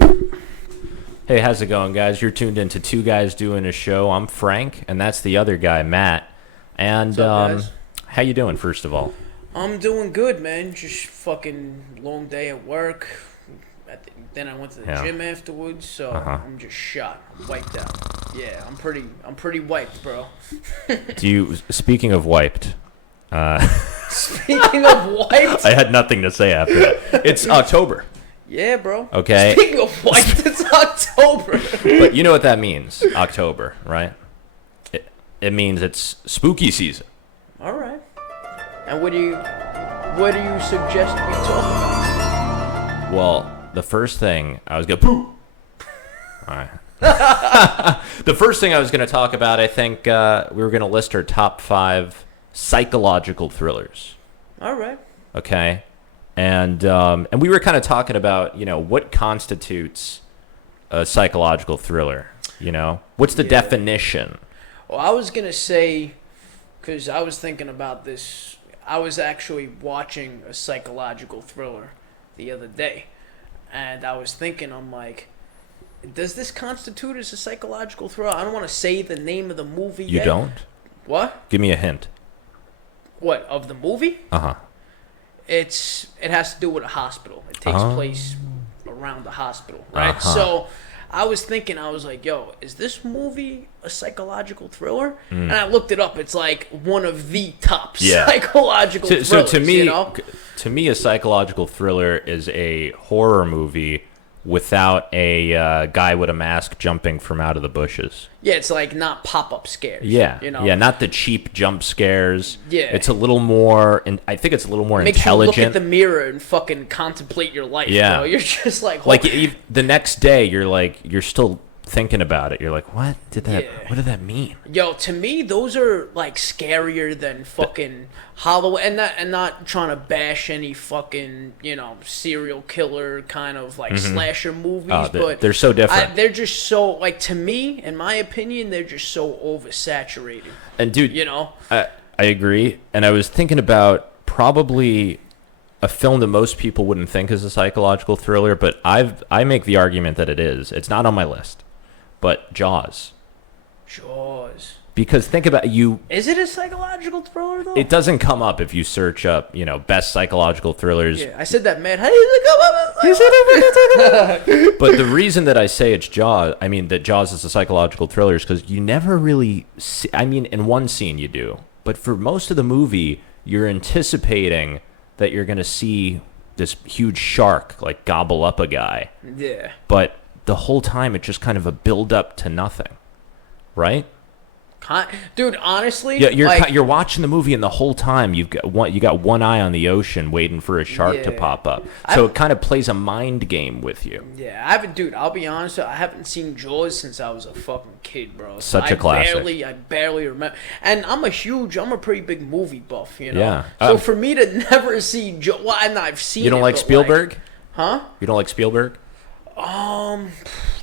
Hey, how's it going, guys? You're tuned into Two Guys Doing a Show. I'm Frank, and that's the other guy, Matt. And What's up, guys? how you doing, first of all? I'm doing good, man. Just fucking long day at work. Then I went to the Yeah. gym afterwards, so Uh-huh. I'm just shot, wiped out. Yeah, I'm pretty wiped, bro. Speaking of wiped, Speaking of wiped, I had nothing to say after that. It's October, yeah, bro. okay? Speaking of wiped, it's October. But you know what that means, October, right? It means it's spooky season. All right. And what do you suggest we talk about? Well, the first thing I was going to... All right. The first thing I was going to talk about, I think we were going to list our top 5 psychological thrillers. All right. Okay, and we were kind of talking about, what constitutes a psychological thriller. What's the Yeah. definition? Well, I was gonna say, because I was thinking about this. I was actually watching a psychological thriller the other day, and I was thinking, I'm like, does this constitute as a psychological thriller? I don't want to say the name of the movie You yet. don't? What? Give me a hint. What, of the movie? Uh-huh. It has to do with a hospital. It takes Oh. place around the hospital, right? Uh-huh. So I was thinking, I was like, yo, is this movie a psychological thriller? And I looked it up. It's like one of the top Yeah. psychological So thrillers, to me, you know? a psychological thriller is a horror movie without a guy with a mask jumping from out of the bushes. Yeah, it's like not pop-up scares. Yeah, You know? yeah, not the cheap jump scares. Yeah. It's a little more, and I think it's a little more Makes intelligent. you look at the mirror and fucking contemplate your life, Yeah. bro. You're just like... The next day, you're still thinking about it. You're like, what did Yeah. that mean? Yo, to me, those are like scarier than fucking Halloween, and not trying to bash any fucking serial killer kind of like slasher movies, Oh, but they're so different. they're just so like, to me, in my opinion, they're just so oversaturated. And dude, You know, I agree. And I was thinking about probably a film that most people wouldn't think is a psychological thriller, but I make the argument that it is. It's not on my list, but Jaws. Jaws. Because think about you. Is it a psychological thriller though? It doesn't come up if you search up, best psychological thrillers. Yeah, I said that, man. How did it come up? But the reason that I say it's Jaws, that Jaws is a psychological thriller, is because you never really see, in one scene you do, but for most of the movie, you're anticipating that you're going to see this huge shark, like, gobble up a guy. Yeah. But the whole time, it's just kind of a build-up to nothing, right? Dude, honestly, Yeah, like, you're watching the movie, and the whole time you got one eye on the ocean, waiting for a shark to Yeah. pop up. So it kind of plays a mind game with you. yeah, I haven't, dude. I'll be honest. I haven't seen Jaws since I was a fucking kid, bro. Such a classic. I barely remember. And I'm a pretty big movie buff, you know. Yeah. So for me to never see Jaws, well, and I've seen. You don't it, like but, Spielberg? huh? You don't like Spielberg?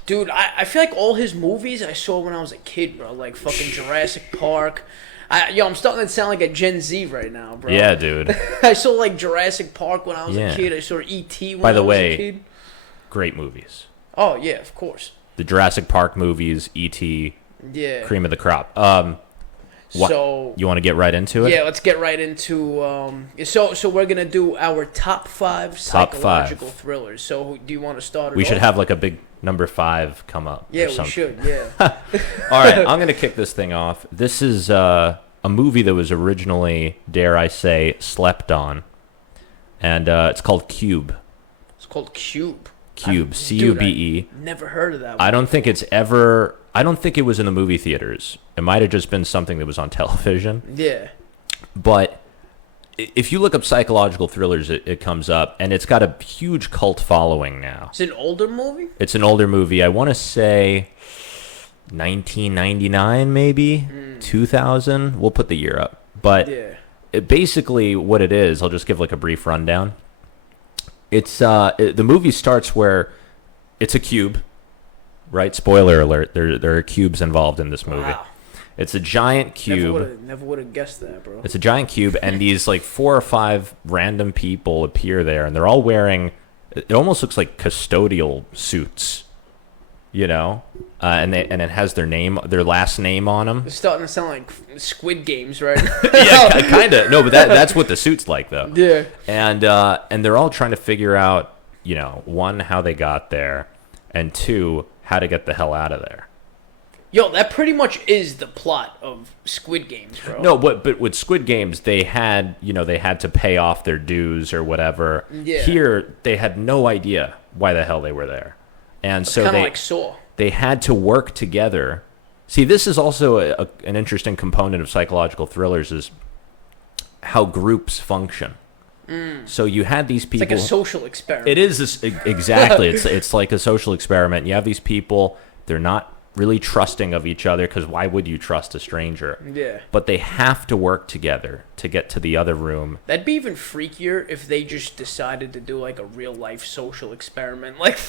Dude, I feel like all his movies I saw when I was a kid, bro. Like fucking Jurassic Park. I'm starting to sound like a Gen Z right now, bro. Yeah, dude. I saw like Jurassic Park when I was Yeah. a kid. I saw E.T. when By the I was way, a kid. Great movies. Oh yeah, of course. The Jurassic Park movies, E.T., Yeah. cream of the crop. So You want to get right into it? yeah, let's get right into so we're gonna do our top 5 psychological thrillers. So do you want to start it We should off? have like a big number 5 come up. Yeah, or we something. should. Yeah. All right, I'm going to kick this thing off. This is a movie that was originally, dare I say, slept on. And it's called Cube. It's called Cube. Cube, C-U-B-E. Never heard of that one. I don't think it was in the movie theaters. It might have just been something that was on television. Yeah. But if you look up psychological thrillers, it comes up, and it's got a huge cult following now. It's an older movie? It's an older movie. I want to say 1999, maybe 2000. We'll put the year up. But Yeah. basically what it is, I'll just give like a brief rundown. It's the movie starts where it's a cube, right? Spoiler alert, there are cubes involved in this movie. Wow. It's a giant cube. Never would have guessed that, bro. It's a giant cube, and these like 4 or 5 random people appear there, and they're all wearing it almost looks like custodial suits, you know, and it has their last name on them. It's starting to sound like Squid Games, right? Yeah, kind of. No, but that's what the suit's like, though. Yeah. And they're all trying to figure out, you know, one, how they got there, and two, how to get the hell out of there. Yo, that pretty much is the plot of Squid Games, bro. No, but with Squid Games, they had to pay off their dues or whatever. Yeah. Here, they had no idea why the hell they were there, and so Kind of like Saw. they had to work together. See, this is also an interesting component of psychological thrillers, is how groups function. So you had these people. It's like a social experiment. It is exactly. It's like a social experiment. You have these people. They're not really trusting of each other, because why would you trust a stranger? Yeah. But they have to work together to get to the other room. That'd be even freakier if they just decided to do like a real life social experiment. Like,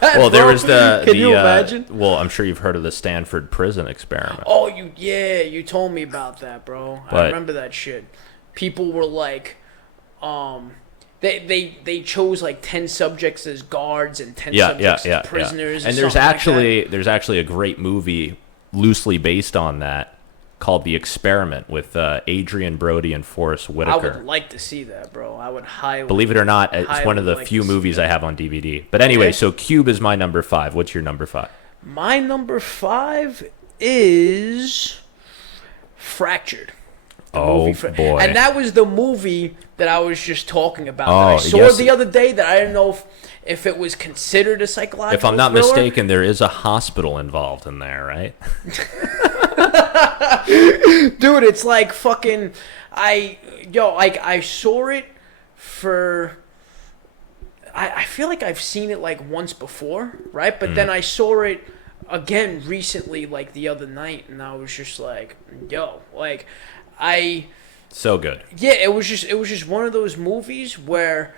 Well, there was Can you imagine? Well, I'm sure you've heard of the Stanford prison experiment. Oh, you told me about that, bro. I But- remember that shit. People were like, they chose like 10 subjects as guards and 10 subjects as prisoners. And or there's something there's actually a great movie loosely based on that called The Experiment with Adrian Brody and Forrest like that. I Whitaker. would like to see that, bro. I would highly. Believe it or not, it's highly one of the like few to see movies I have on DVD. But anyway, Okay. so Cube is my number 5. What's your number 5? My number 5 is Fractured. The Oh, movie boy. And that was the movie that I was just talking about. Oh, That I saw yes. the other day that I didn't know if it was considered a psychological If I'm not thriller. mistaken, there is a hospital involved in there, right? Dude, it's like fucking I saw it for I feel like I've seen it like once before, right? But then I saw it again recently, like the other night, and I was just like, yo, like So good. yeah, it was just one of those movies where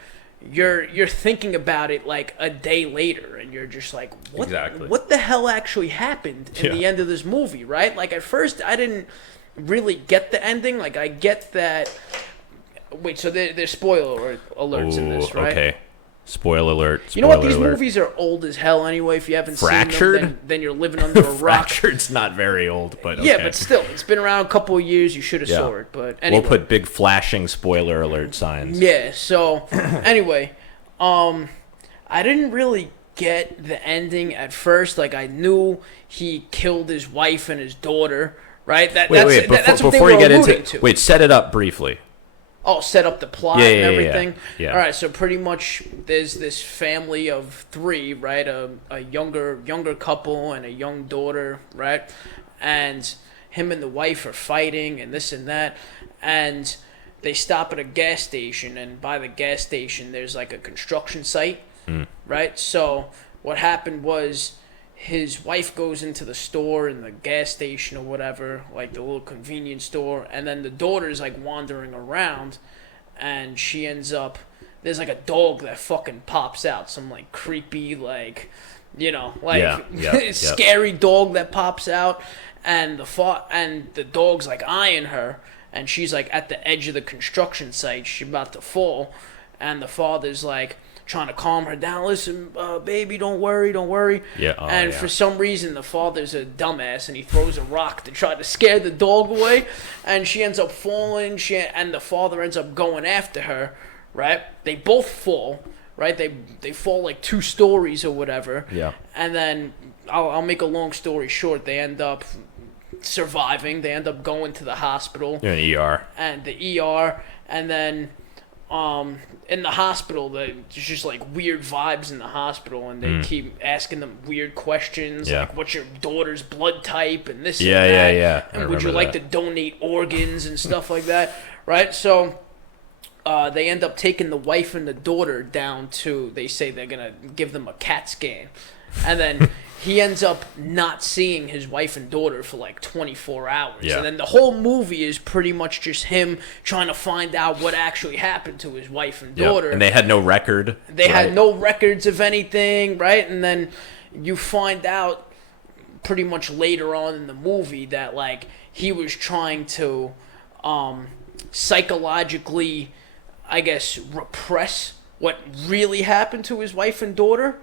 you're thinking about it like a day later, and you're just like, Exactly. what the hell actually happened in the Yeah. end of this movie, right? Like at first I didn't really get the ending. Like I get that. Wait, so there's spoiler alerts in this, right? Okay. Spoiler alert. You know what? spoiler These alert. movies are old as hell anyway. If you haven't Fractured? seen them, then you're living under a rock. Fractured's not very old, but okay. Yeah, but still, it's been around a couple of years. You should have Yeah. saw it, but anyway. We'll put big flashing spoiler alert signs. Yeah. So anyway, I didn't really get the ending at first. Like I knew he killed his wife and his daughter, right? That's what they before were you get into alluding to. wait, set it up briefly. Oh, set up the plot Yeah, and yeah, yeah, everything. yeah. All right, so pretty much there's this family of 3, right? A younger couple and a young daughter, right? And him and the wife are fighting and this and that, and they stop at a gas station, and by the gas station there's like a construction site, right? So what happened was his wife goes into the store in the gas station or whatever, like the little convenience store, and then the daughter's like wandering around, and she ends up, there's like a dog that fucking pops out, some like creepy, like, you know, like Yeah. scary dog that pops out, and the dog's like eyeing her, and she's like at the edge of the construction site, she's about to fall, and the father's like trying to calm her down. Listen, baby, don't worry. Yeah, And yeah. for some reason, the father's a dumbass, and he throws a rock to try to scare the dog away, and she ends up falling. And the father ends up going after her. Right? They both fall. Right? They fall like 2 stories or whatever. Yeah. And then I'll make a long story short. They end up surviving. They end up going to the hospital. You're in ER. And the ER, and then in the hospital, there's just like weird vibes in the hospital, and they keep asking them weird questions, Yeah. like what's your daughter's blood type and this Yeah, and that, yeah. I and would you remember like that. to donate organs and stuff like that, right? So they end up taking the wife and the daughter down to, they say they're gonna give them a CAT scan, and then he ends up not seeing his wife and daughter for like 24 hours. Yeah. And then the whole movie is pretty much just him trying to find out what actually happened to his wife and Yep. daughter. And they had no record. They right? had no records of anything, right? And then you find out pretty much later on in the movie that like he was trying to psychologically, I guess, repress what really happened to his wife and daughter,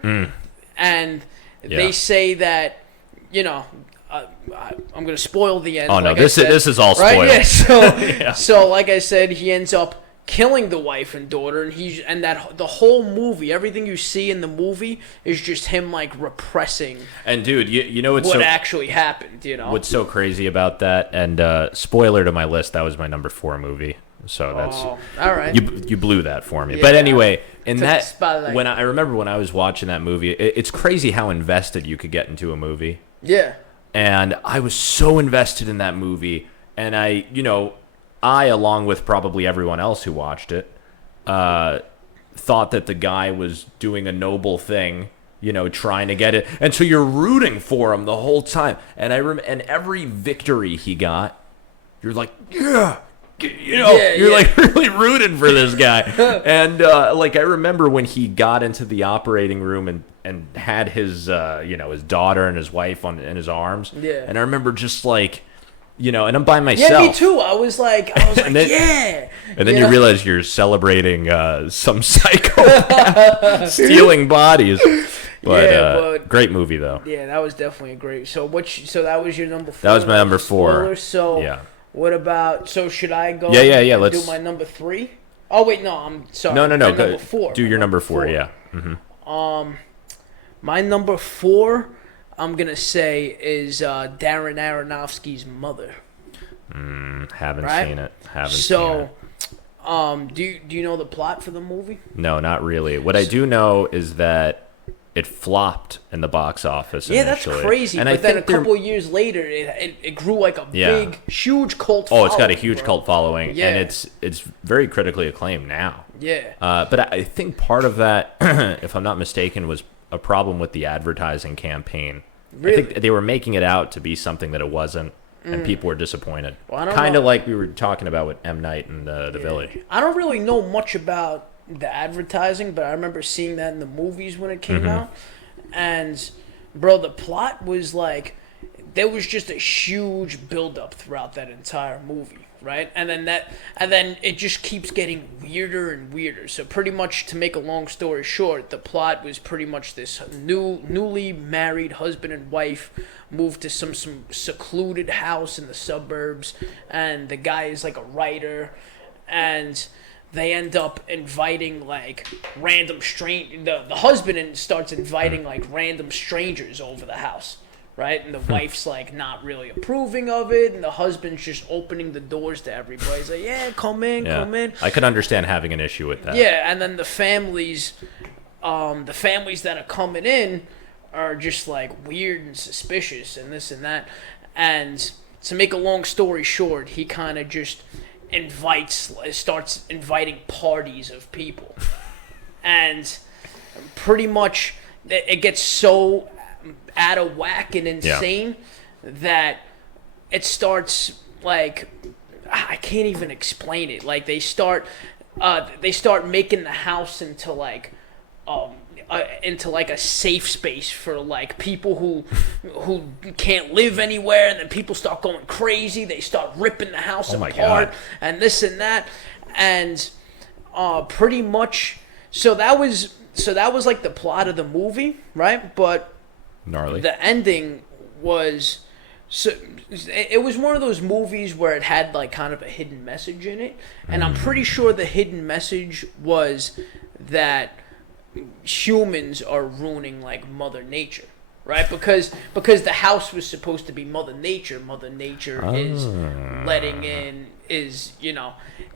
and they say that, you know, I'm gonna spoil the end. Oh no, like this is all spoiled. Right? Yeah. So, Yeah. so like I said, he ends up killing the wife and daughter, and that the whole movie, everything you see in the movie is just him like repressing. And dude, you know what actually happened? You know what's so crazy about that? And spoiler to my list, that was my number 4 movie. So that's all right. You blew that for me. Yeah. But anyway, in Took that the spotlight. when I remember when I was watching that movie, it's crazy how invested you could get into a movie. Yeah. And I was so invested in that movie, and I along with probably everyone else who watched it, thought that the guy was doing a noble thing, trying to get it, and so you're rooting for him the whole time. And and every victory he got, you're like, yeah. You're like really rooting for this guy. And like I remember when he got into the operating room and had his his daughter and his wife in his arms. Yeah. And I remember just like, and I'm by myself. Yeah, me too. I was like, yeah. And then you realize you're celebrating some psychopath stealing bodies. But great movie though. Yeah, that was definitely a great. So that was your number 4. That was my number 4. So yeah. What about? So should I go? Yeah. Let's do my number 3. Oh wait, no. I'm sorry. No. Number 4. Do your number 4. Yeah. Mm-hmm. My number 4, I'm gonna say, is Darren Aronofsky's Mother. Haven't seen it. So, do you know the plot for the movie? No, not really. What I do know is that it flopped in the box office. Yeah, initially. That's crazy. And but then a couple of years later, it grew like a big, huge cult following. Oh, it's got a huge cult following, yeah. and it's very critically acclaimed now. Yeah. But I think part of that, if I'm not mistaken, was a problem with the advertising campaign. Really? I think they were making it out to be something that it wasn't, and people were disappointed. Well, I don't kind know. of like we were talking about with M. Night and the Village. I don't really know much about the advertising, but I remember seeing that in the movies when it came out. And, bro, the plot was like, there was just a huge buildup throughout that entire movie, right? And then it just keeps getting weirder and weirder. So pretty much, to make a long story short, the plot was pretty much this newly married husband and wife moved to some secluded house in the suburbs, and the guy is like a writer, and they end up inviting like random the husband starts inviting like random strangers over the house, right? And the wife's like not really approving of it, and the husband's just opening the doors to everybody. He's like, yeah, come in. I could understand having an issue with that. Yeah, and then the families that are coming in are just like weird and suspicious and this and that. And to make a long story short, he kind of just starts inviting parties of people, and pretty much it gets so out of whack and insane that it starts like, I can't even explain it. Like they start making the house into like a safe space for like people who can't live anywhere, and then people start going crazy. They start ripping the house apart and this and that, and pretty much so that was like the plot of the movie, right? But gnarly. The ending was it was one of those movies where it had like kind of a hidden message in it, and I'm pretty sure the hidden message was that humans are ruining like Mother Nature, right? Because the house was supposed to be Mother Nature. Mother Nature is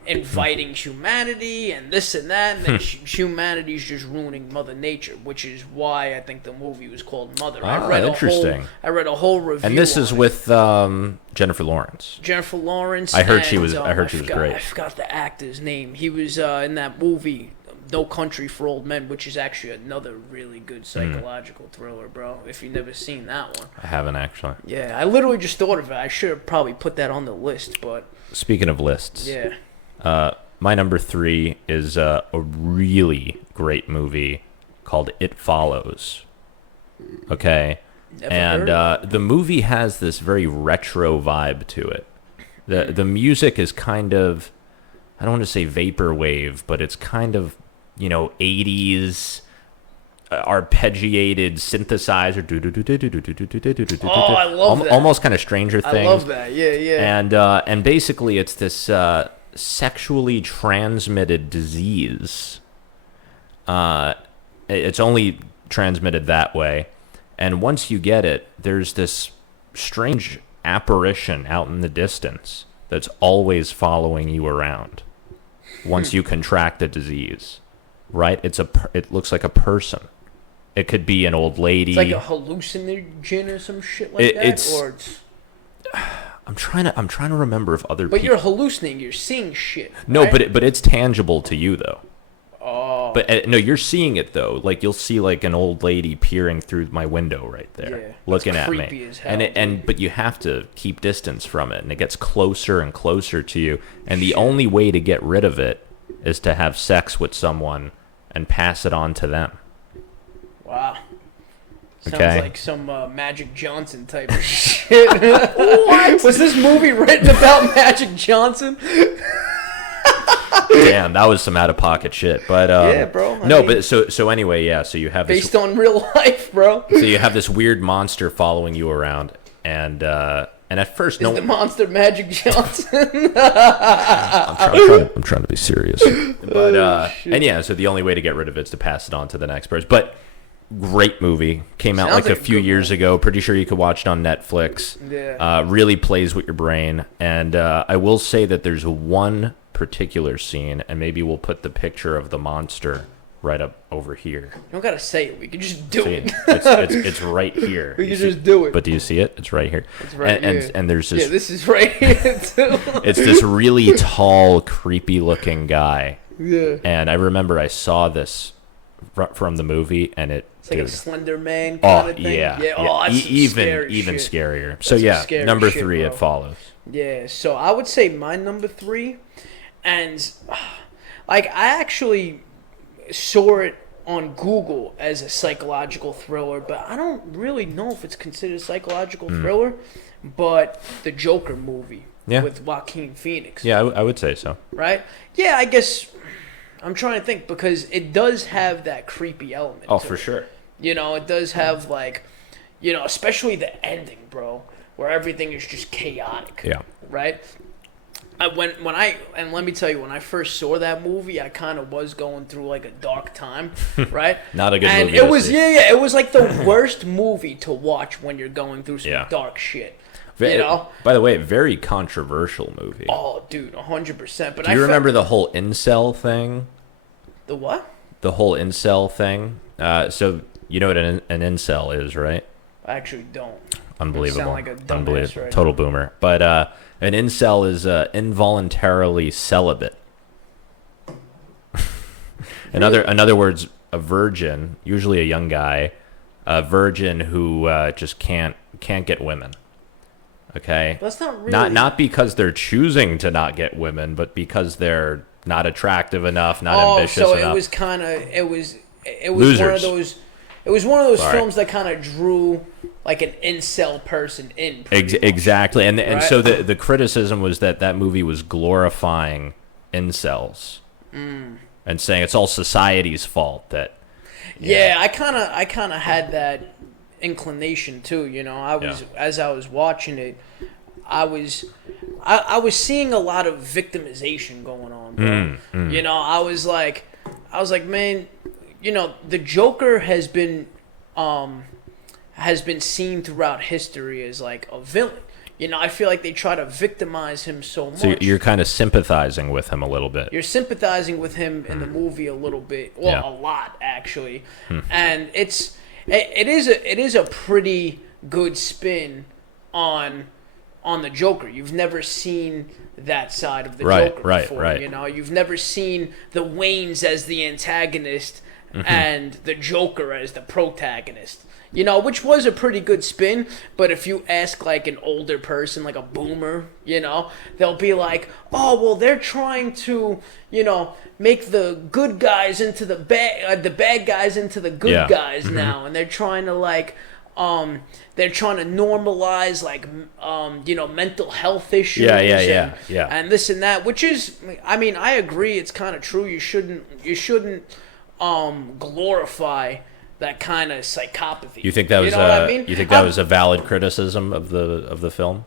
inviting humanity and this and that, and then humanity's just ruining Mother Nature, which is why I think the movie was called Mother. I read a whole review. And this is with Jennifer Lawrence. Jennifer Lawrence. I heard she was great. I forgot the actor's name. He was in that movie No Country for Old Men, which is actually another really good psychological thriller, bro. If you've never seen that one. I haven't actually. Yeah, I literally just thought of it. I should have probably put that on the list, but... Speaking of lists. Yeah. My number 3 is a really great movie called It Follows. Okay? The movie has this very retro vibe to it. The music is kind of... I don't want to say vaporwave, but it's kind of 80s arpeggiated synthesizer. Oh, I love that. Almost kind of Stranger Things. I love that. Yeah, yeah. And basically it's this sexually transmitted disease. It's only transmitted that way. And once you get it, there's this strange apparition out in the distance that's always following you around once you contract the disease, right? It looks like a person. It could be an old lady. It's like a hallucinogen or some shit like that? Or it's... I'm trying to remember if other But people... you're hallucinating. You're seeing shit. No, right? but it's tangible to you, though. Oh. But no, you're seeing it though. Like you'll see like an old lady peering through my window right there, Yeah, looking that's at creepy me. as hell, But you have to keep distance from it, and it gets closer and closer to you. And the only way to get rid of it is to have sex with someone and pass it on to them. Wow. Sounds Okay. like some Magic Johnson type of shit. What? Was this movie written about Magic Johnson? Damn, that was some out of pocket shit. But Yeah, bro, I mean- but so anyway, yeah. So you have this. Based on real life, bro. So you have this weird monster following you around, and at first, Is no. the monster Magic Johnson? I'm trying to be serious. But shit. and yeah, so the only way to get rid of it is to pass it on to the next person. But great movie. Came out Sounds like a like a few good years one. ago. Pretty sure you could watch it on Netflix. Yeah. Really plays with your brain. And I will say that there's one particular scene, and maybe we'll put the picture of the monster right up over here. You don't gotta say it. We can just do See, it. it's right here. We You can see- just do it. But do you see it? It's right here. It's right and, here. And there's this. Yeah, this is right here too. It's this really tall, creepy-looking guy. Yeah. And I remember I saw this from the movie, and It's like a Slender Man kind oh of thing. yeah, Oh, that's some scary even shit. scarier. So That's some yeah, scary number shit, 3 bro. it follows. Yeah, so I would say my number 3, and like I actually saw it on Google as a psychological thriller, but I don't really know if it's considered a psychological thriller. But the Joker movie Yeah. with Joaquin Phoenix, Yeah, I would say so. right? Yeah, I guess I'm trying to think because it does have that creepy element. Oh, to for it. sure. You know, it does have like, you know, especially the ending, bro, where everything is just chaotic. Yeah. Right. And let me tell you, when I first saw that movie, I kind of was going through like a dark time, right? Not a good and movie it to was see. it was like the worst movie to watch when you're going through some Yeah. dark shit. You know? By the way, very controversial movie. Oh, dude, 100%. But Do you remember the whole incel thing? the what? The whole incel thing? So you know what an incel is, right? I actually don't. Unbelievable. Sound like a dumbass Unbelievable. right Total boomer. But an incel is involuntarily celibate. In other words, a virgin, usually a young guy, a virgin who just can't get women. Okay? That's not really. Not because they're choosing to not get women, but because they're not attractive enough, not ambitious so enough. it was kind of it was Losers. one of those. It was one of those Sorry. films that kind of drew like an incel person in. pretty much. Exactly, and Right? so the criticism was that movie was glorifying incels and saying it's all society's fault. That Yeah, I kind of had that inclination too. You know, as I was watching it, I was seeing a lot of victimization going on, bro. You know, I was like, man, you know, the Joker has been seen throughout history as like a villain. You know, I feel like they try to victimize him so much. so you're kind of sympathizing with him a little bit. You're sympathizing with him in the movie a little bit, well, Yeah. a lot actually, and it is a pretty good spin on the Joker. You've never seen that side of the Right, Joker right, before. right. You know, you've never seen the Waynes as the antagonist and the Joker as the protagonist. You know, which was a pretty good spin, but if you ask like an older person, like a boomer, you know, they'll be like, "Oh, well, they're trying to, you know, make the good guys into the bad guys into the good Yeah. guys now, and they're trying to like, they're trying to normalize like, you know, mental health issues, Yeah. and this and that," which is, I mean, I agree, it's kind of true. You shouldn't glorify that kind of psychopathy. You think that was know what I mean? you think that was a valid criticism of the film?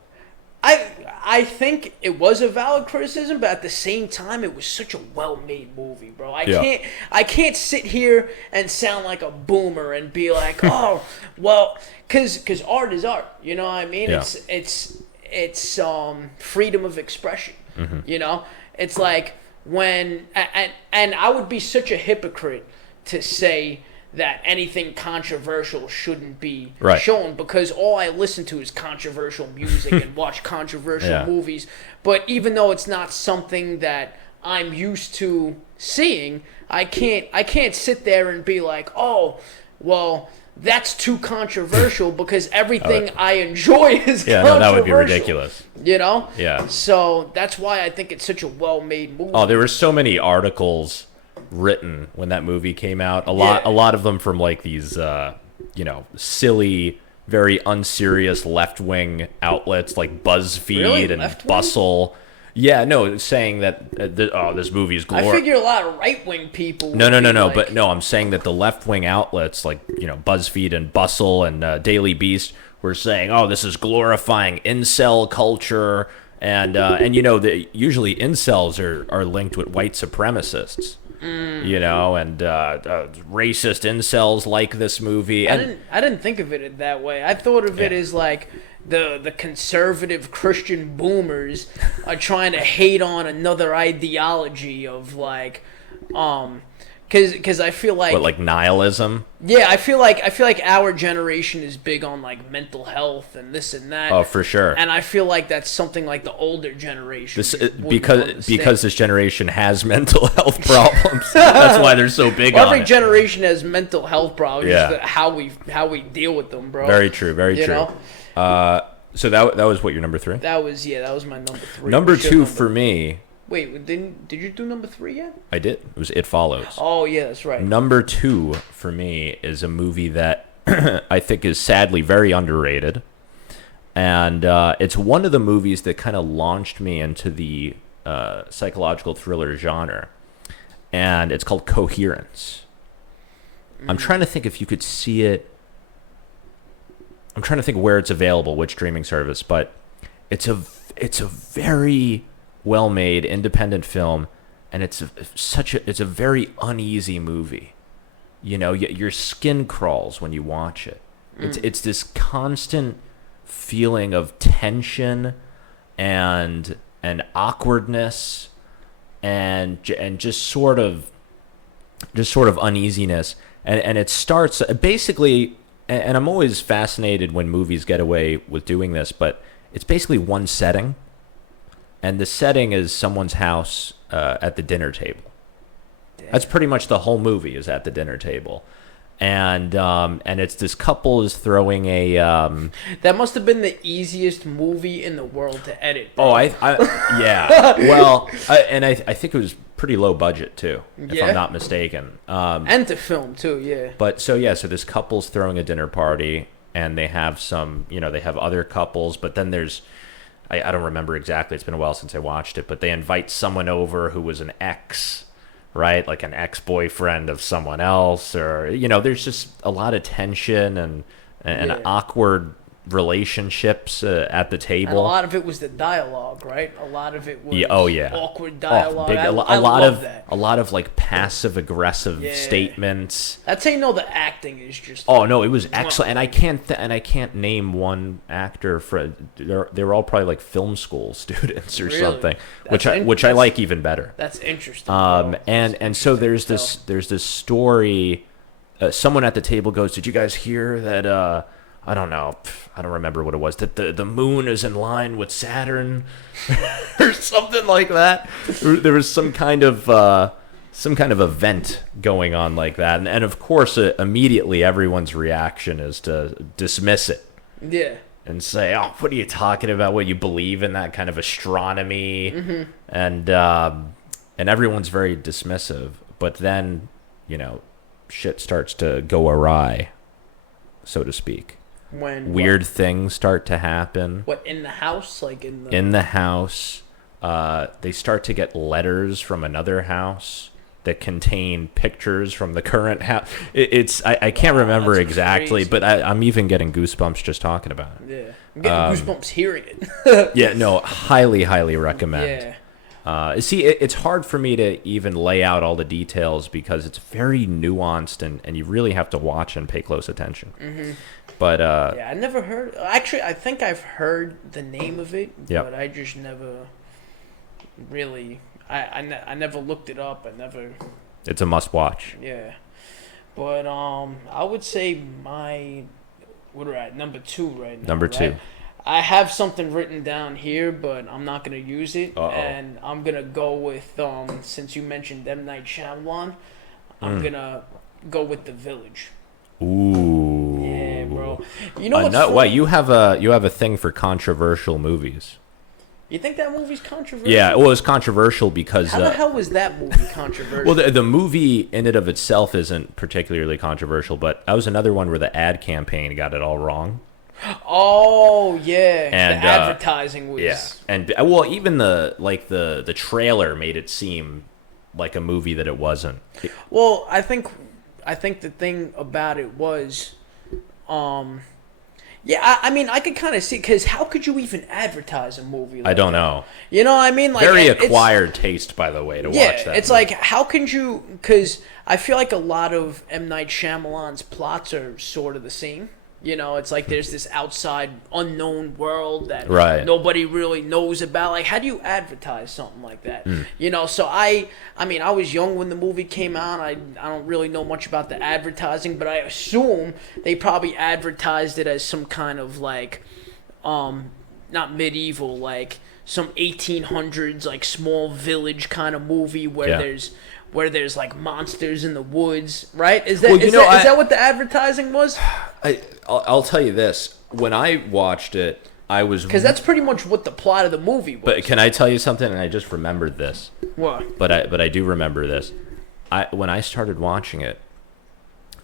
I think it was a valid criticism, but at the same time, it was such a well-made movie, bro. I can't sit here and sound like a boomer and be like, oh, well, because art is art. You know what I mean? Yeah. It's freedom of expression. Mm-hmm. You know, it's like when and I would be such a hypocrite to say that anything controversial shouldn't be Right. shown, because all I listen to is controversial music and watch controversial movies. But even though it's not something that I'm used to seeing, I can't sit there and be like, oh, well, that's too controversial because everything I enjoy is controversial. No, that would be ridiculous. You know? Yeah. So that's why I think it's such a well-made movie. Oh, there were so many articles written when that movie came out. A lot of them from like these silly, very unserious left-wing outlets like BuzzFeed Really? and Left-wing? Bustle. Yeah, no, saying that this movie is I figure a lot of right-wing people would be like, but no, I'm saying that the left-wing outlets like, BuzzFeed and Bustle and Daily Beast were saying, oh, this is glorifying incel culture, and usually incels are linked with white supremacists. And racist incels like this movie. And I didn't think of it that way. I thought of it as like the conservative Christian boomers are trying to hate on another ideology of like, because I feel like like nihilism. Yeah, I feel like our generation is big on like mental health and this and that. Oh, for sure. And I feel like that's something like the older generation. Because this generation has mental health problems. That's why they're so big on every it. generation has mental health problems. Yeah. Just how we deal with them, bro. Very true. Very You true. know? So that was what, your number 3? That was my number 3. Number What's your 2 number? for me. Wait, did you do number 3 yet? I did. It was It Follows. Oh yeah, that's right. Number 2 for me is a movie that I think is sadly very underrated. And it's one of the movies that kind of launched me into the psychological thriller genre. And it's called Coherence. I'm trying to think if you could see it. I'm trying to think where it's available, which streaming service. But it's a very well-made independent film, and it's a very uneasy movie. Your skin crawls when you watch it. It's this constant feeling of tension and awkwardness and just sort of uneasiness, and it starts basically. And I'm always fascinated when movies get away with doing this, but it's basically one setting. And the setting is someone's house at the dinner table. Damn. That's pretty much the whole movie, is at the dinner table. And it's this couple is throwing a... that must have been the easiest movie in the world to edit, bro. Oh, yeah. Well, I think it was pretty low budget, too, if I'm not mistaken. And to film, too, yeah. But, so this couple's throwing a dinner party, and they have they have other couples, but then there's... I don't remember exactly. It's been a while since I watched it, but they invite someone over who was an ex, right? Like an ex-boyfriend of someone else, or there's just a lot of tension and awkward relationships at the table. And a lot of it was the dialogue, right? A lot of it was awkward dialogue. A lot of like passive aggressive statements. That's how you know the acting is just. Oh no, it was excellent, and I can't name one actor for. They were all probably like film school students or something, which I like even better. That's interesting. And so there's this story. Someone at the table goes, "Did you guys hear that?" I don't know. I don't remember what it was. That the moon is in line with Saturn, or something like that. There was some kind of event going on like that, and of course, immediately everyone's reaction is to dismiss it. Yeah. And say, "Oh, what are you talking about? What, you believe in that kind of astronomy?" Mm-hmm. And everyone's very dismissive. But then, shit starts to go awry, so to speak. When weird things start to happen. What, in the house? Like in the house. They start to get letters from another house that contain pictures from the current house. I can't remember that's exactly, crazy. but I'm even getting goosebumps just talking about it. Yeah, I'm getting goosebumps hearing it. Yeah, no, highly recommend. Yeah. See, it's hard for me to even lay out all the details because it's very nuanced and you really have to watch and pay close attention. Mm-hmm. But Yeah, I never heard. Actually, I think I've heard the name of it, Yep. but I just never really. I never looked it up. I never. it's a must watch. Yeah, but I would say what are we at, number 2 right now. Number 2. right? I have something written down here, but I'm not gonna use it, Uh-oh. and I'm gonna go with since you mentioned M. Night Shyamalan, I'm gonna go with The Village. Ooh. Yeah, bro. You know what's no, funny? what you have a thing for controversial movies. You think that movie's controversial? Yeah, well, it's controversial because How the hell was that movie controversial? well, the movie in and of itself isn't particularly controversial, but that was another one where the ad campaign got it all wrong. Oh yeah, And, the advertising was. Yeah, and well, even the trailer made it seem like a movie that it wasn't. Well, I think the thing about it was, yeah, I mean, I could kind of see, because how could you even advertise a movie like I don't that? know. You know what I mean? Like, Very it's- acquired taste, by the way, to Yeah, watch that. it's movie. like, how can you, because I feel like a lot of M. Night Shyamalan's plots are sort of the same. You know, it's like there's this outside unknown world that Right. nobody really knows about. Like, how do you advertise something like that? Hmm. You know, so I mean, I was young when the movie came out. I don't really know much about the advertising, but I assume they probably advertised it as some kind of like, not medieval, like some 1800s, like small village kind of movie where Yeah. there's like monsters in the woods, right? Is that Well, you is know, that, is that what the advertising was? I'll tell you this: when I watched it, I was. Because that's pretty much what the plot of the movie was. But can I tell you something? And I just remembered this. What? But I do remember this. When I started watching it,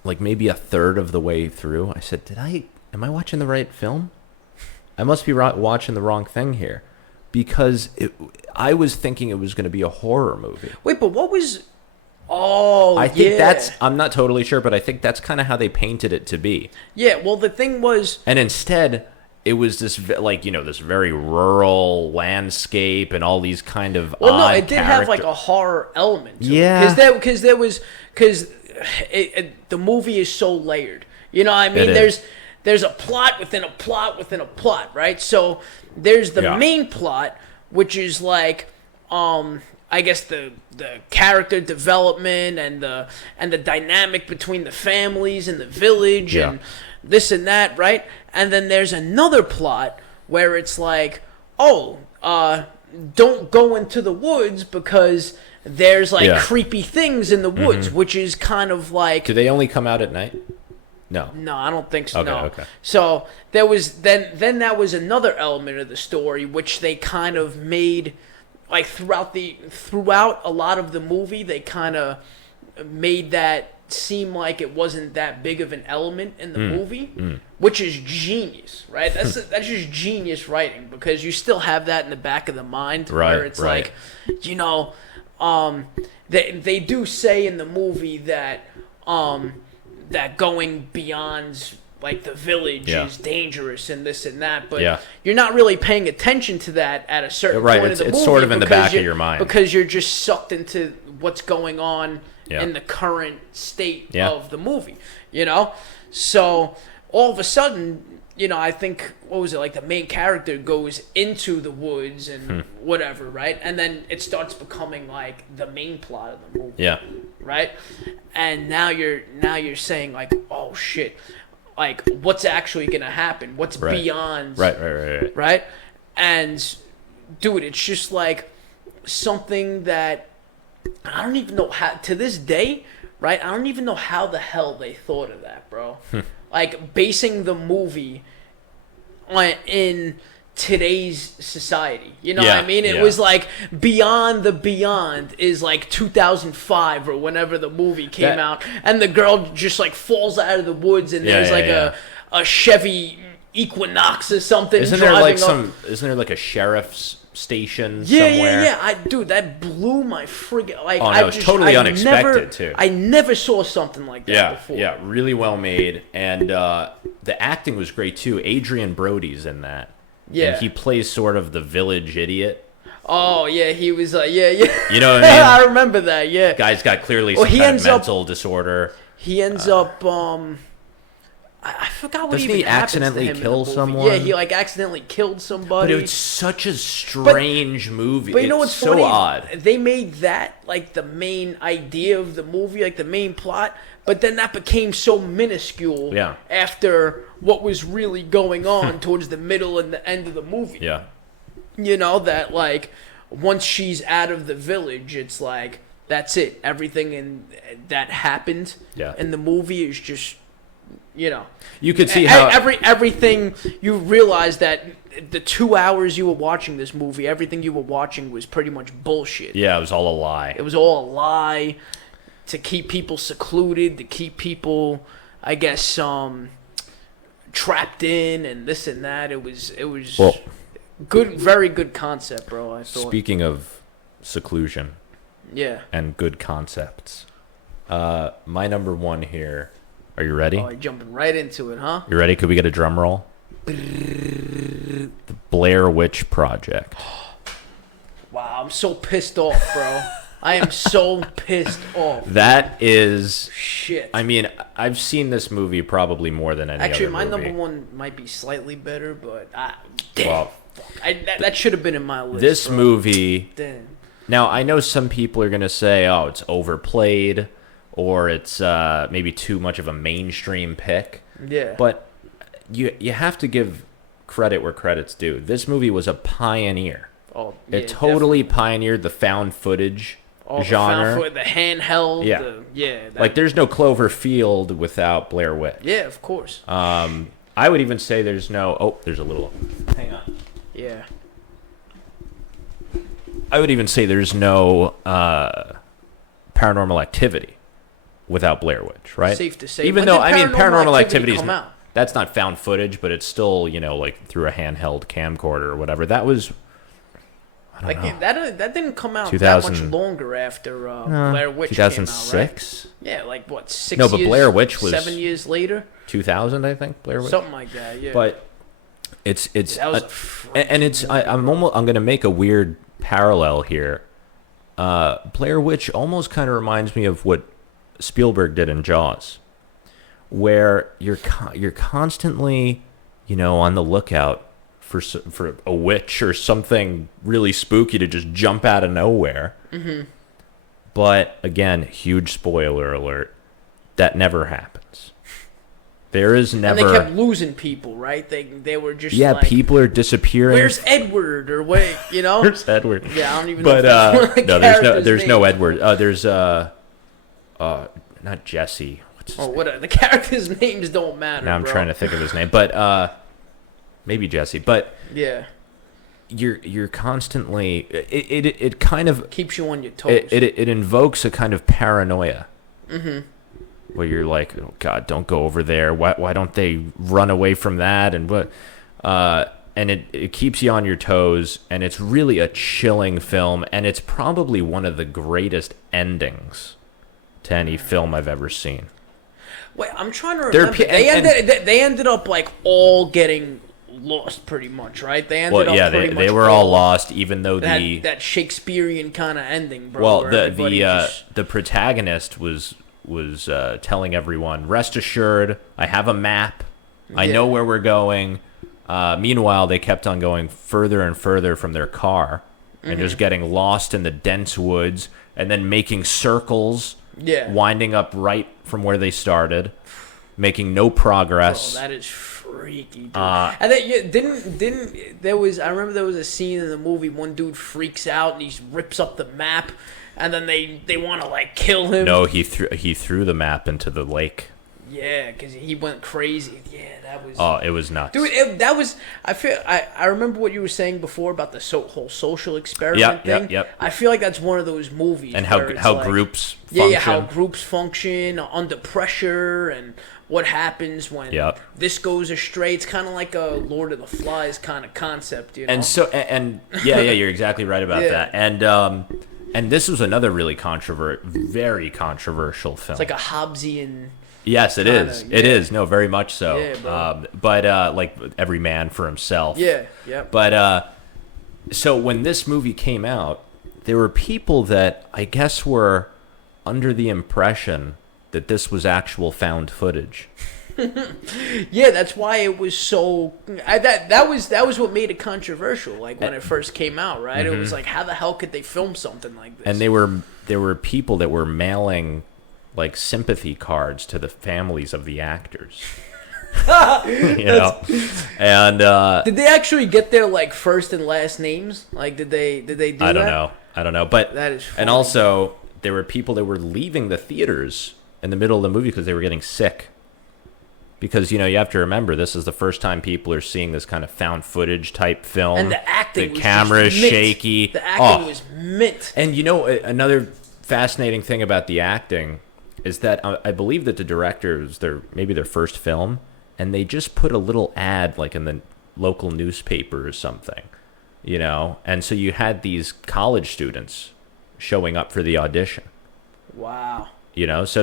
like maybe a third of the way through, I said, am I watching the right film? I must be watching the wrong thing here, because I was thinking it was going to be a horror movie. Wait, but what was? Oh, I think yeah. I'm not totally sure, but I think that's kind of how they painted it to be. Yeah, well, the thing was, And instead, it was this this very rural landscape and all these kind of well, no, odd it did have like character- a horror element. To Yeah. because the movie is so layered. You know what I mean? It is. There's a plot within a plot within a plot, right? So there's the Yeah. main plot, which is like, I guess the character development and the dynamic between the families and the village Yeah. and this and that, right? And then there's another plot where it's like, don't go into the woods because there's like Yeah. creepy things in the woods, which is kind of like, Do they only come out at night? No. no, I don't think so. Okay, No. okay. So there was then that was another element of the story which they kind of made like throughout a lot of the movie, they kind of made that seem like it wasn't that big of an element in the movie, which is genius, right? That's just genius writing, because you still have that in the back of the mind, Right, where it's right. like, you know, they do say in the movie that that going beyond like the village Yeah. is dangerous and this and that, but Yeah. you're not really paying attention to that at a certain Right, point it's- of the it's movie. sort of in the because back of you're- your mind. because you're just sucked into what's going on Yeah. in the current state Yeah. of the movie, you know? So all of a sudden, you know, I think, what was it, like the main character goes into the woods and whatever, right? And then it starts becoming like the main plot of the movie, Yeah. right? And now you're saying like, oh shit, like what's actually gonna happen? What's Right. beyond? Right. Right? And dude, it's just like something that I don't even know how, to this day, right? I don't even know how the hell they thought of that, bro. Like basing the movie in today's society. You know Yeah, what I mean? It yeah. was like Beyond the Beyond is like 2005 or whenever the movie came That- out, and the girl just like falls out of the woods, and Yeah, there's yeah, like yeah. a Chevy Equinox or something Isn't there driving like up. some? Isn't there like a sheriff's station Yeah, somewhere. dude, that blew my friggin' like. Oh, no, it was totally unexpected, too. I never saw something like that before. Yeah, really well made, and the acting was great too. Adrian Brody's in that. Yeah. And he plays sort of the village idiot. Oh yeah, he was like, yeah. You know what I mean? I remember that. Yeah. Guy's got clearly Well, some he kind of ends up- mental disorder. He ends up. I forgot what Doesn't even he happens accidentally to him in kill the movie. someone? Yeah, he like accidentally killed somebody. But it's such a strange movie. But you know it's what's so funny? odd. They made that like the main idea of the movie, like the main plot. But then that became so minuscule Yeah. after what was really going on towards the middle and the end of the movie. Yeah. You know, that like once she's out of the village, it's like that's it. Everything that happened in the movie is just, you know. You could see how everything you realize that the 2 hours you were watching this movie, everything you were watching was pretty much bullshit. Yeah, it was all a lie. It was all a lie to keep people secluded, to keep people, I guess, trapped in and this and that. It was Well, good, very good concept, bro. I thought. speaking of seclusion Yeah. and good concepts, my number one here. Are you ready? Oh, you're jumping right into it, huh? You ready? Could we get a drum roll? The Blair Witch Project. Wow, I'm so pissed off, bro. I am so pissed off. That is. Shit. I mean, I've seen this movie probably more than any Actually, other my movie. number one might be slightly better, but damn, Well, that should have been in my list. this bro. movie. Damn. Now, I know some people are going to say, oh, it's overplayed, or it's maybe too much of a mainstream pick. Yeah. But you have to give credit where credit's due. This movie was a pioneer. Oh, yeah, It totally pioneered the found footage genre. The handheld. Yeah. Like, there's no Cloverfield without Blair Witch. Yeah, of course. I would even say there's no... Oh, there's a little... Hang on. Yeah. I would even say there's no Paranormal Activity without Blair Witch, right? Safe to say. Even When though, did I mean, Paranormal Activity come out? that's not found footage, but it's still, you know, like through a handheld camcorder or whatever. That was... I don't know. That didn't come out that 2000 much longer after Blair Witch 2006? came out, right? Yeah, like what, 6 No, years? but Blair Witch was 7 years later? 2000, I think, Blair Witch. Something like that, yeah. But it's that was and it's I'm going to make a weird parallel here. Blair Witch almost kind of reminds me of what Spielberg did in Jaws, where you're constantly, you know, on the lookout for a witch or something really spooky to just jump out of nowhere. Mm-hmm. But again, huge spoiler alert, that never happens. There is never. And they kept losing people, right? They were just like, people are disappearing. where's Edward? Or wait, you know? Where's Edward? Yeah, I don't even But know. If that's one of the no, there's characters' no names. Edward. There's not Jesse. What's his Oh, name? what? The characters' names don't matter. Now I'm bro. trying to think of his name, but maybe Jesse. But Yeah, you're constantly it kind of keeps you on your toes. it invokes a kind of paranoia. Mm-hmm. Where you're like, oh God, don't go over there. Why don't they run away from that? And what? And it keeps you on your toes, and it's really a chilling film, and it's probably one of the greatest endings to any film I've ever seen. Wait, I'm trying to They're remember. They ended up like all getting lost, pretty much, right? They ended Well, up yeah, pretty they much were all lost, even though that Shakespearean kind of ending, bro. well, where the everybody just- the protagonist was telling everyone, rest assured, I have a map. I Yeah. know where we're going. Meanwhile, they kept on going further and further from their car, and Mm-hmm. just getting lost in the dense woods, and then making circles, Yeah. winding up right from where they started, making no progress. Bro, that is freaky, dude. And then didn't there was, I remember there was a scene in the movie, one dude freaks out and he rips up the map, and then they want to like kill him. No, he threw the map into the lake. Yeah, because he went crazy. Yeah, that was. Oh, it was nuts. Dude, that was. I remember what you were saying before about the whole social experiment Yep, thing. yep. I feel like that's one of those movies. And where it's how like, groups function. Yeah, how groups function under pressure and what happens when Yep. this goes astray. It's kind of like a Lord of the Flies kind of concept, you know. And so and yeah, you're exactly right about Yeah. that. And this was another really very controversial film. It's like a Hobbesian. Yes, it kinda, is. yeah. It is. No, very much so. Yeah, bro. But like every man for himself. Yeah, yep. But so when this movie came out, there were people that I guess were under the impression that this was actual found footage. Yeah, that's why it was so. That was what made it controversial. Like when it first came out, right? It was like, how the hell could they film something like this? And there were people that were mailing like sympathy cards to the families of the actors. You know, and did they actually get their like first and last names? Like, did they do that? I don't know, but That is funny. and also there were people that were leaving the theaters in the middle of the movie because they were getting sick. Because, you know, you have to remember, this is the first time people are seeing this kind of found footage type film. And the acting the was camera is just mint. shaky. The acting was mint. And you know, another fascinating thing about the acting is that I believe that the director was maybe their first film, and they just put a little ad like in the local newspaper or something, you know? And so you had these college students showing up for the audition, Wow. you know? So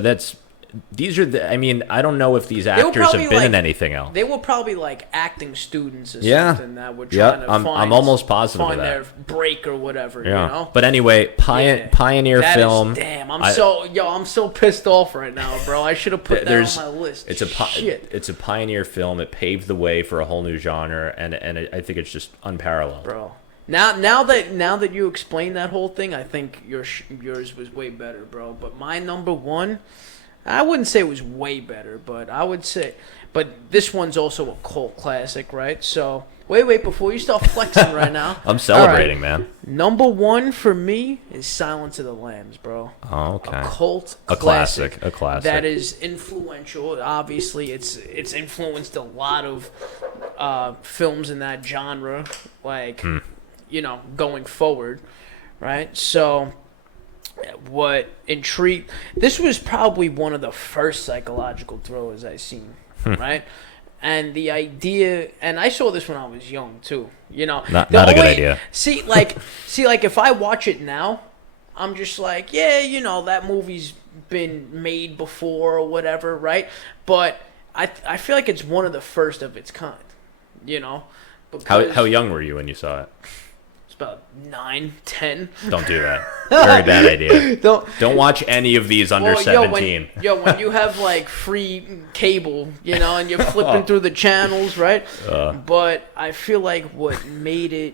these are the, I mean, I don't know if these actors probably, have been in like, anything else. They were probably like acting students or Yeah. something that were Yeah, trying to I'm almost positive of find that. their break or whatever, Yeah. you know? But anyway, Yeah. Pioneer That is- film. damn, I'm so pissed off right now, bro. I should have put that on my list. It's Shit. it's a pioneer film. It paved the way for a whole new genre, and I think it's just unparalleled. Bro. Now that you explained that whole thing, I think yours was way better, bro. But my number one, I wouldn't say it was way better, but I would say, but this one's also a cult classic, right? So wait, before you start flexing right now, I'm celebrating, all man. Number one for me is Silence of the Lambs, bro. Oh, okay. A cult A classic. that is influential. Obviously, it's influenced a lot of films in that genre, like you know, going forward, right? So, what intrigued? This was probably one of the first psychological thrillers I seen, right? And the idea, and I saw this when I was young too. You know, Not the a good only- idea. See, like if I watch it now, I'm just like, yeah, you know, that movie's been made before or whatever, right? But I feel like it's one of the first of its kind, you know. How young were you when you saw it? It's about 9, 10. Don't do that. Very bad idea. Don't. Don't watch any of these under Well, 17. when you have like free cable, you know, and you're flipping through the channels, right? But I feel like what made it,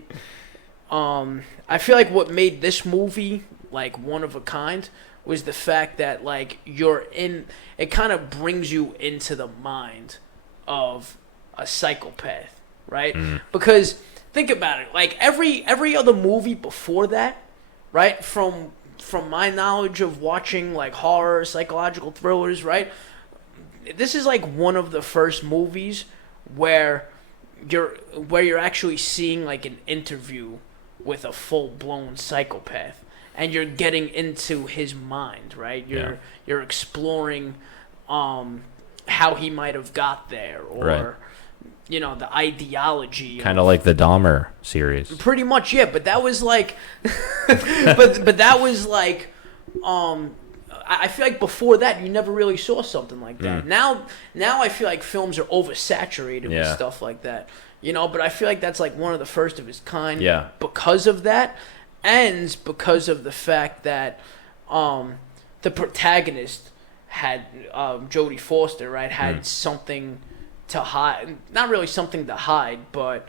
I feel like what made this movie like one of a kind was the fact that like it kind of brings you into the mind of a psychopath, right? Because think about it, like every other movie before that, right? From my knowledge of watching like horror, psychological thrillers, right? This is like one of the first movies where you're actually seeing like an interview with a full-blown psychopath, and you're getting into his mind, right? You're exploring how he might have got there, or Right. you know, the ideology. Kind of like the Dahmer series. Pretty much, yeah. But that was like, but that was like, I feel like before that you never really saw something like that. Now I feel like films are oversaturated with stuff like that. You know, but I feel like that's like one of the first of its kind. Yeah. Because of that, and because of the fact that the protagonist had Jodie Foster, right, had something to hide. Not really something to hide, but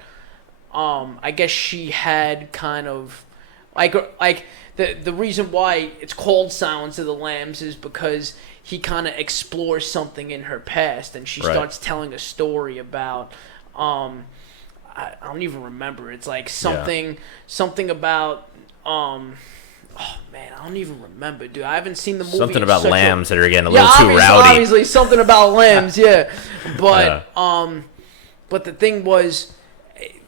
I guess she had kind of like the reason why it's called Silence of the Lambs is because he kind of explores something in her past, and she starts telling a story about I don't even remember. It's like something about Oh man, I don't even remember, dude. I haven't seen the movie. Something in about such lambs that are getting a Yeah, little too rowdy. obviously something about lambs. Yeah, but Yeah. but the thing was,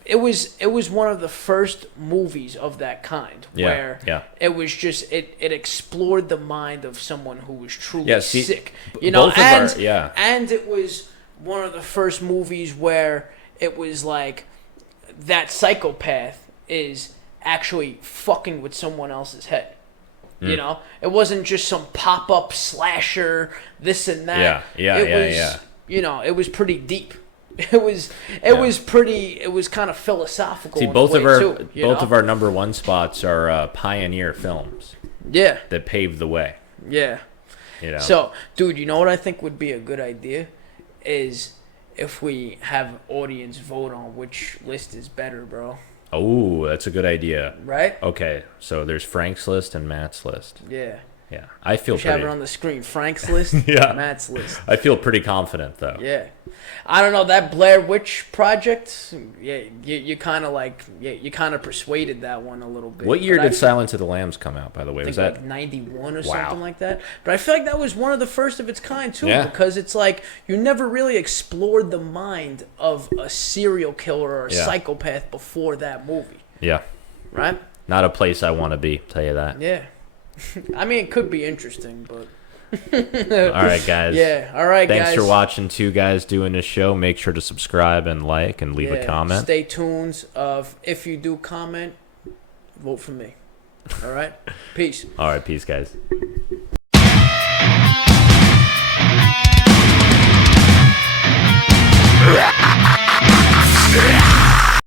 it was one of the first movies of that kind Yeah, where yeah. it was just it explored the mind of someone who was truly Yeah, see, sick, you know, both of and our- yeah. and it was one of the first movies where it was like that psychopath is actually fucking with someone else's head. Hmm. You know, it wasn't just some pop-up slasher, this and that. Yeah, it yeah, was, yeah. You know, it was pretty deep. It was pretty. It was kind of philosophical. See, in a both way of our too, you know? both of our number one spots are pioneer films Yeah, that paved the way. yeah. You know. So, dude, you know what I think would be a good idea is if we have audience vote on which list is better, bro. Oh, that's a good idea. Right? Okay, so there's Frank's list and Matt's list. Yeah. Yeah, I feel We should have pretty. it on the screen. Frank's list, Yeah. Matt's list. I feel pretty confident though. Yeah, I don't know that Blair Witch Project. Yeah, you kind of like you kind of persuaded that one a little bit. What year But did I Silence of the Lambs come out? By the way, think was that? like 91 or Wow. something like that. But I feel like that was one of the first of its kind too, Yeah. because it's like you never really explored the mind of a serial killer or a Yeah. psychopath before that movie, Yeah, right? not a place I want to be. Tell you that. Yeah. I mean, it could be interesting, but All right, guys. yeah. All right, Thanks guys. for watching two guys doing this show. Make sure to subscribe and like and leave a Yeah, comment. Stay tuned. If you do comment, vote for me. All right. Peace. All right, peace, guys.